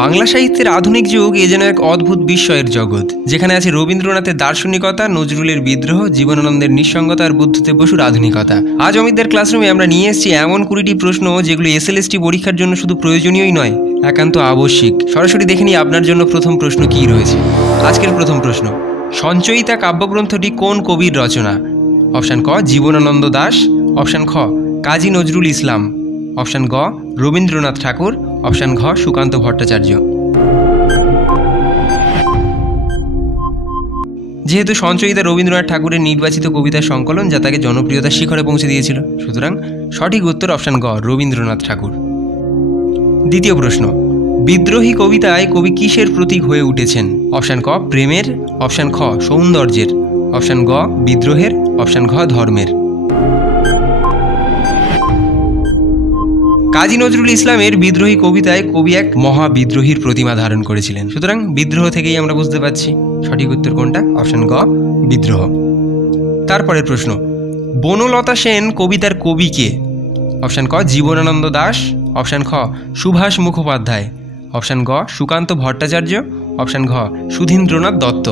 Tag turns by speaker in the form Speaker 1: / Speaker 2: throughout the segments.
Speaker 1: বাংলা সাহিত্যের আধুনিক যুগ এ যেন এক অদ্ভুত বিস্ময়ের জগৎ। যেখানে আছে রবীন্দ্রনাথের দার্শনিকতা, নজরুলের বিদ্রোহ, জীবনানন্দের নিঃসঙ্গতা আর বুদ্ধদেব বসুর আধুনিকতা। আজ অমিতদের ক্লাসরুমে আমরা নিয়ে এসেছি এমন কুড়িটি প্রশ্ন যেগুলো এসএলএসটি পরীক্ষার জন্য শুধু প্রয়োজনীয়ই নয়, একান্ত আবশ্যিক। সরাসরি দেখে নিই আপনার জন্য প্রথম প্রশ্ন কী রয়েছে। আজকের প্রথম প্রশ্ন, সঞ্চয়িতা কাব্যগ্রন্থটি কোন কবির রচনা? অপশান ক, জীবনানন্দ দাস। অপশান খ, কাজী নজরুল ইসলাম। অপশান গ, রবীন্দ্রনাথ ঠাকুর। অপশান ঘ, সুকান্ত ভট্টাচার্য। যেহেতু সঞ্চয়িতা রবীন্দ্রনাথ ঠাকুরের নির্বাচিত কবিতার সংকলন, যা তাকে জনপ্রিয়তার শিখরে পৌঁছে দিয়েছিল। সুতরাং, সঠিক উত্তর অপশান গ রবীন্দ্রনাথ ঠাকুর। দ্বিতীয় প্রশ্ন, বিদ্রোহী কবিতায় কবি কিসের প্রতীক হয়ে উঠেছেন? অপশান ক, প্রেমের। অপশান খ, সৌন্দর্যের। অপশান গ, বিদ্রোহের। অপশান ঘ, ধর্মের। কাজী নজরুল ইসলামের বিদ্রোহী কবিতায় কবি এক মহা বিদ্রোহীর প্রতিমা ধারণ করেছিলেন। সুতরাং বিদ্রোহ থেকেই আমরা বুঝতে পারছি সঠিক উত্তর কোনটা। অপশন গ, বিদ্রোহ। তারপরের প্রশ্ন, বনলতা সেন কবিতার কবি কে? অপশান ক, জীবনানন্দ দাস। অপশান খ, সুভাষ মুখোপাধ্যায়। অপশান গ, সুকান্ত ভট্টাচার্য। অপশান ঘ, সুধীন্দ্রনাথ দত্ত।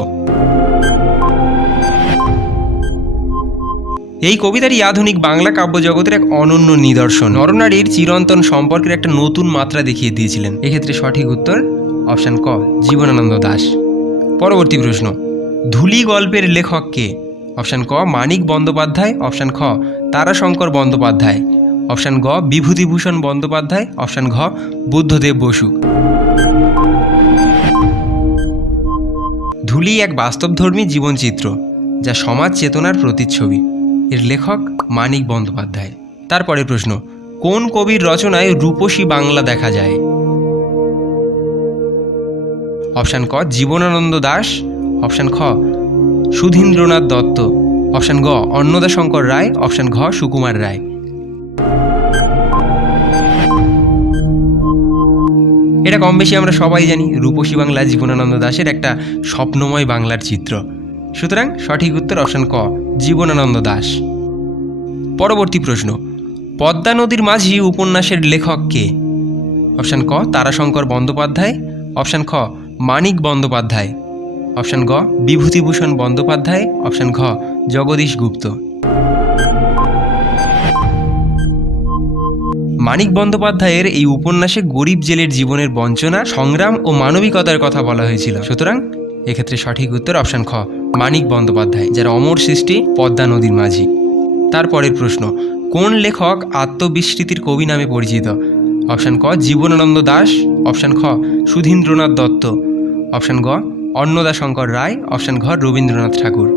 Speaker 1: এই কবিতারই আধুনিক বাংলা কাব্যজগতের এক অনন্য নিদর্শন। নরনারীর চিরন্তন সম্পর্কের একটা নতুন মাত্রা দেখিয়ে দিয়েছিলেন। এক্ষেত্রে সঠিক উত্তর, অপশান ক, জীবনানন্দ দাস পরবর্তী প্রশ্ন, ধুলি গল্পের লেখক কে? অপশান ক, মানিক বন্দ্যোপাধ্যায়। অপশান খ, তারাশঙ্কর বন্দ্যোপাধ্যায়। অপশান গ, বিভূতিভূষণ বন্দ্যোপাধ্যায়। অপশান ঘ, বুদ্ধদেব বসু। ধুলি এক বাস্তবধর্মী জীবনচিত্র, যা সমাজ চেতনার প্রতিচ্ছবি। এর লেখক মানিক বন্দ্যোপাধ্যায়। তারপরে প্রশ্ন, কোন কবির রচনায় রূপসী বাংলা দেখা যায়? অপশান ক, জীবনানন্দ দাস। অপশান খ, সুধীন্দ্রনাথ দত্ত। অপশান গ, অন্নদাশঙ্কর রায়। অপশান ঘ, সুকুমার রায়। এটা কম বেশি আমরা সবাই জানি, রূপসী বাংলা জীবনানন্দ দাশের একটা স্বপ্নময় বাংলার চিত্র। সুতরাং সঠিক উত্তর অপশান ক জীবনানন্দ দাস। পরবর্তী প্রশ্ন, পদ্মা নদীর মাঝি উপন্যাসের লেখক কে? অপশান ক, তারাশঙ্কর বন্দ্যোপাধ্যায়। অপশান খ, মানিক বন্দ্যোপাধ্যায়। অপশান গ, বিভূতিভূষণ বন্দ্যোপাধ্যায়। অপশান ঘ, জগদীশ গুপ্ত। মানিক বন্দ্যোপাধ্যায়ের এই উপন্যাসে গরিব জেলের জীবনের বঞ্চনা, সংগ্রাম ও মানবিকতার কথা বলা হয়েছিল। সুতরাং এক্ষেত্রে সঠিক উত্তর অপশান খ মানিক বন্দ্যোপাধ্যায়, যারা অমর সৃষ্টি পদ্মা নদীর মাঝি। তারপরের প্রশ্ন, কোন লেখক আত্মবিস্মৃতির কবি নামে পরিচিত? অপশান ক, জীবনানন্দ দাস। অপশান খ, সুধীন্দ্রনাথ দত্ত। অপশান গ অন্নদাশঙ্কর রায়। অপশান ঘ, রবীন্দ্রনাথ ঠাকুর।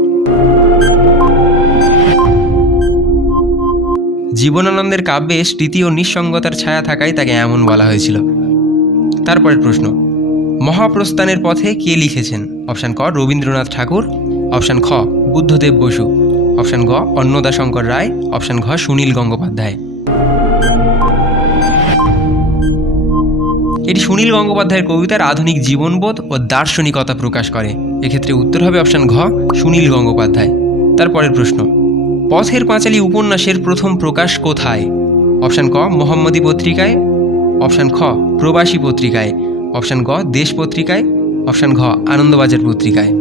Speaker 1: জীবনানন্দের কাব্যে স্মৃতি ও নিঃসঙ্গতার ছায়া থাকায় তাকে এমন বলা হয়েছিল। তারপরের প্রশ্ন, মহাপ্রস্থানের পথে কে লিখেছেন? অপশান ক, রবীন্দ্রনাথ ঠাকুর। অপশান খ, বুদ্ধদেব বসু। অপশান গ, অন্নদাশঙ্কর রায়। অপশান ঘ, সুনীল গঙ্গোপাধ্যায়। এটি সুনীল গঙ্গোপাধ্যায়ের কবিতার আধুনিক জীবনবোধ ও দার্শনিকতা প্রকাশ করে। এক্ষেত্রে উত্তর হবে অপশান ঘ, সুনীল গঙ্গোপাধ্যায়। তারপরের প্রশ্ন, পথের পাঁচালী উপন্যাসের প্রথম প্রকাশ কোথায়? অপশান ক, মোহাম্মদী পত্রিকায়। অপশান খ, প্রবাসী পত্রিকায়। অপশান গ, দেশ পত্রিকায়। অপশান ঘ, আনন্দবাজার পত্রিকায়।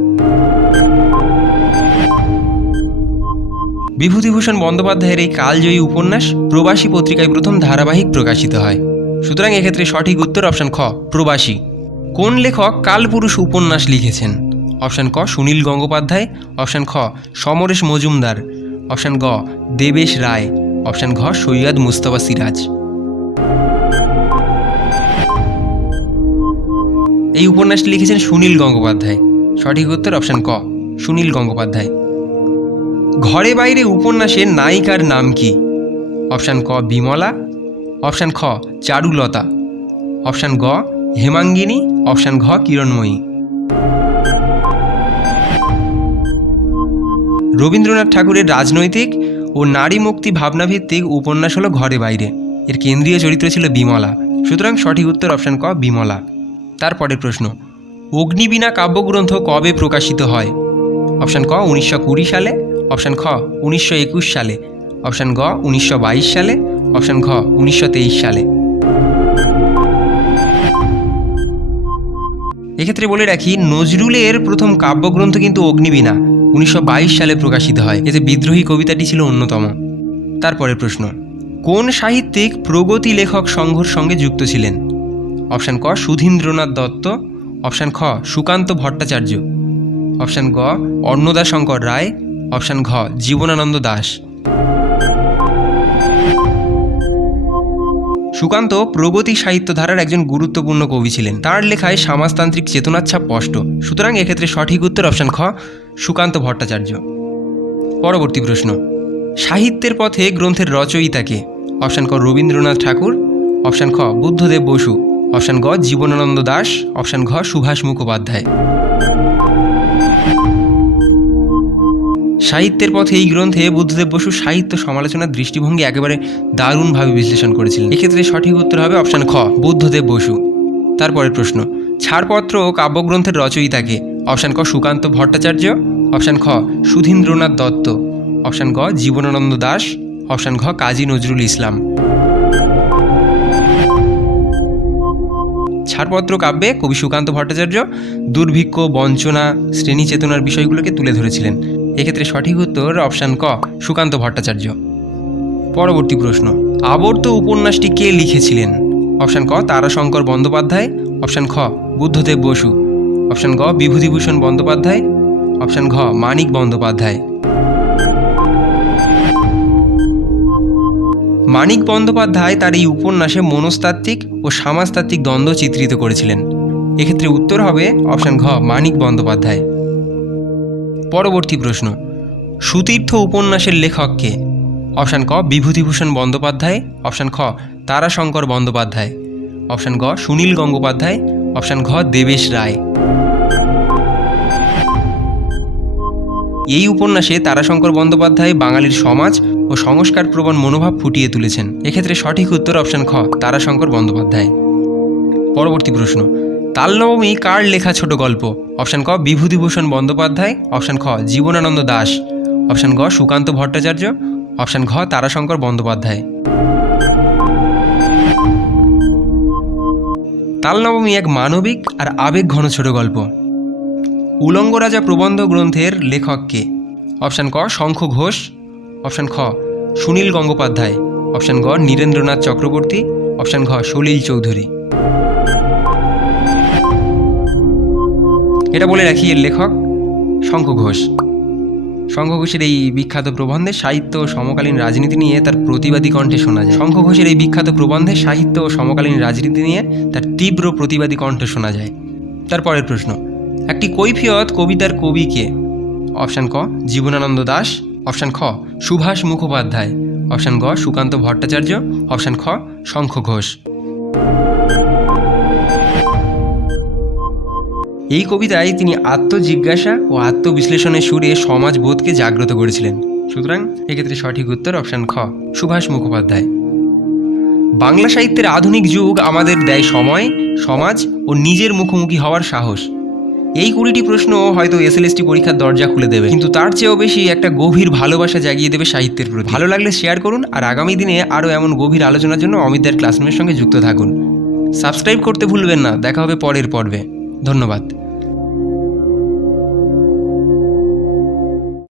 Speaker 1: বিভূতিভূষণ বন্দ্যোপাধ্যায়ের এই কালজয়ী উপন্যাস প্রবাসী পত্রিকায় প্রথম ধারাবাহিক প্রকাশিত হয়। সুতরাং এক্ষেত্রে সঠিক উত্তর অপশান খ, প্রবাসী। কোন লেখক কালপুরুষ উপন্যাস লিখেছেন? অপশান ক, সুনীল গঙ্গোপাধ্যায়। অপশান খ, সমরেশ মজুমদার। অপশান গ, দেবেশ রায়। অপশান ঘ, সৈয়দ মুস্তফা সিরাজ। এই উপন্যাসটি লিখেছেন সুনীল গঙ্গোপাধ্যায়। সঠিক উত্তর অপশান ক, সুনীল গঙ্গোপাধ্যায়। ঘরে বাইরে উপন্যাসের নায়িকার নাম কি? অপশান ক, বিমলা। অপশান খ, চারুলতা। অপশান গ, হেমাঙ্গিনী। অপশান ঘ, কিরণময়ী। রবীন্দ্রনাথ ঠাকুরের রাজনৈতিক ও নারী মুক্তি ভাবনাভিত্তিক উপন্যাস হলো ঘরে বাইরে। এর কেন্দ্রীয় চরিত্র ছিল বিমলা। সুতরাং সঠিক উত্তর অপশান ক, বিমলা। তারপরের প্রশ্ন, অগ্নিবীণা কাব্যগ্রন্থ কবে প্রকাশিত হয়? অপশান ক, উনিশশো কুড়ি সালে। অপশান খ, উনিশশো একুশ সালে। অপশান গ, উনিশশো বাইশ সালে। অপশান ঘ, উনিশশো তেইশ সালে। এক্ষেত্রে বলে রাখি, নজরুলের প্রথম কাব্যগ্রন্থ কিন্তু অগ্নিবীণা, উনিশশো বাইশ সালে প্রকাশিত হয়। এতে বিদ্রোহী কবিতাটি ছিল অন্যতম। তারপরের প্রশ্ন, কোন সাহিত্যিক প্রগতি লেখক সংঘর সঙ্গে যুক্ত ছিলেন? অপশান ক, সুধীন্দ্রনাথ দত্ত। অপশান খ, সুকান্ত ভট্টাচার্য। অপশান গ অন্নদা শঙ্কর রায়। অপশান ঘ, জীবনানন্দ দাস। সুকান্ত প্রগতি সাহিত্য ধারার একজন গুরুত্বপূর্ণ কবি ছিলেন। তার লেখায় সমাজতান্ত্রিক চেতনার ছাপ স্পষ্ট। সুতরাং এক্ষেত্রে সঠিক উত্তর অপশান খ সুকান্ত ভট্টাচার্য। পরবর্তী প্রশ্ন, সাহিত্যের পথে গ্রন্থের রচয়িতাকে? অপশান ক, রবীন্দ্রনাথ ঠাকুর। অপশান খ বুদ্ধদেব বসু। অপশান গ জীবনানন্দ দাস। অপশান ঘ, সুভাষ মুখোপাধ্যায়। সাহিত্যের পথে এই গ্রন্থে বুদ্ধদেব বসু সাহিত্য সমালোচনার দৃষ্টিভঙ্গি একেবারে দারুণভাবে বিশ্লেষণ করেছিলেন। এক্ষেত্রে সঠিক উত্তর হবে অপশান খ, বুদ্ধদেব বসু। তারপরের প্রশ্ন, ছাড়পত্র ও কাব্যগ্রন্থের রচয়িতাকে? অপশান ক, সুকান্ত ভট্টাচার্য। অপশান খ, সুধীন্দ্রনাথ দত্ত। অপশান গ, জীবনানন্দ দাস। অপশান ঘ, কাজী নজরুল ইসলাম। ছাড়পত্র কাব্যে কবি সুকান্ত ভট্টাচার্য দুর্ভিক্ষ, বঞ্চনা শ্রেণি চেতনার বিষয়গুলোকে তুলে ধরেছিলেন। এক্ষেত্রে সঠিক উত্তর অপশান ক, সুকান্ত ভট্টাচার্য। পরবর্তী প্রশ্ন, আবর্ত উপন্যাসটি কে লিখেছিলেন? অপশান ক, তারাশঙ্কর বন্দ্যোপাধ্যায়। অপশান খ, বুদ্ধদেব বসু। অপশান গ, বিভূতিভূষণ বন্দ্যোপাধ্যায়। অপশান ঘ, মানিক বন্দ্যোপাধ্যায়। মানিক বন্দ্যোপাধ্যায় তার এই উপন্যাসে মনস্তাত্ত্বিক ও সমাজতাত্ত্বিক দ্বন্দ্ব চিত্রিত করেছিলেন। এক্ষেত্রে উত্তর হবে অপশান ঘ, মানিক বন্দ্যোপাধ্যায়। পরবর্তী প্রশ্ন। সুতীর্থ উপন্যাসের লেখককে অপশান ক, বিভূতিভূষণ বন্দ্যোপাধ্যায়। অপশান খ, তারাশঙ্কর বন্দ্যোপাধ্যায়। অপশান গ, সুনীল গঙ্গোপাধ্যায়। অপশান ঘ, দেবেশ রায়। এই উপন্যাসে তারাশঙ্কর বন্দ্যোপাধ্যায় বাঙালির সমাজ ও সংস্কার প্রবণ মনোভাব ফুটিয়ে তুলেছেন। এক্ষেত্রে সঠিক উত্তর অপশান খ, তারাশঙ্কর বন্দ্যোপাধ্যায়। পরবর্তী প্রশ্ন তালনবমী কার লেখা ছোট গল্প? অপশান ক, বিভূতিভূষণ বন্দ্যোপাধ্যায়। অপশান খ, জীবনানন্দ দাস। অপশান গ, সুকান্ত ভট্টাচার্য। অপশান ঘ, তারাশঙ্কর বন্দ্যোপাধ্যায়। তালনবমী এক মানবিক আর আবেগ ঘন ছোট গল্প। উলঙ্গ রাজা প্রবন্ধ গ্রন্থের লেখককে অপশান ক, শঙ্খ ঘোষ। অপশান খ, সুনীল গঙ্গোপাধ্যায়। অপশান গ, নীরেন্দ্রনাথ চক্রবর্তী। অপশান ঘ সলিল চৌধুরী। এটা বলে রাখি, এর লেখক শঙ্খ ঘোষ। শঙ্খ ঘোষের এই বিখ্যাত প্রবন্ধে সাহিত্য ও সমকালীন রাজনীতি নিয়ে তার প্রতিবাদী কণ্ঠে শোনা যায়। শঙ্খ ঘোষের এই বিখ্যাত প্রবন্ধে সাহিত্য ও সমকালীন রাজনীতি নিয়ে তার তীব্র প্রতিবাদী কণ্ঠে শোনা যায়। তারপরের প্রশ্ন, একটি কৈফিয়ত কবিতার কবি কে? অপশান ক, জীবনানন্দ দাস। অপশান খ, সুভাষ মুখোপাধ্যায়। অপশান গ, সুকান্ত ভট্টাচার্য। অপশান খ, শঙ্খ ঘোষ। এই কবিতায় তিনি আত্মজিজ্ঞাসা ও আত্মবিশ্লেষণের সুরে সমাজবোধকে জাগ্রত করেছিলেন। সুতরাং এক্ষেত্রে সঠিক উত্তর অপশান খ, সুভাষ মুখোপাধ্যায়। বাংলা সাহিত্যের আধুনিক যুগ আমাদের দেয় সময়, সমাজ ও নিজের মুখোমুখি হওয়ার সাহস। এই কুড়িটি প্রশ্ন হয়তো এসএলএসটি পরীক্ষার দরজা খুলে দেবে। কিন্তু তার চেয়েও বেশি একটা গভীর ভালোবাসা জাগিয়ে দেবে সাহিত্যের প্রতি। ভালো লাগলে শেয়ার করুন আর আগামী দিনে আরও এমন গভীর আলোচনার জন্য অমিতদার ক্লাসরুমের সঙ্গে যুক্ত থাকুন। সাবস্ক্রাইব করতে ভুলবেন না। দেখা হবে পরের পর্বে। ধন্যবাদ।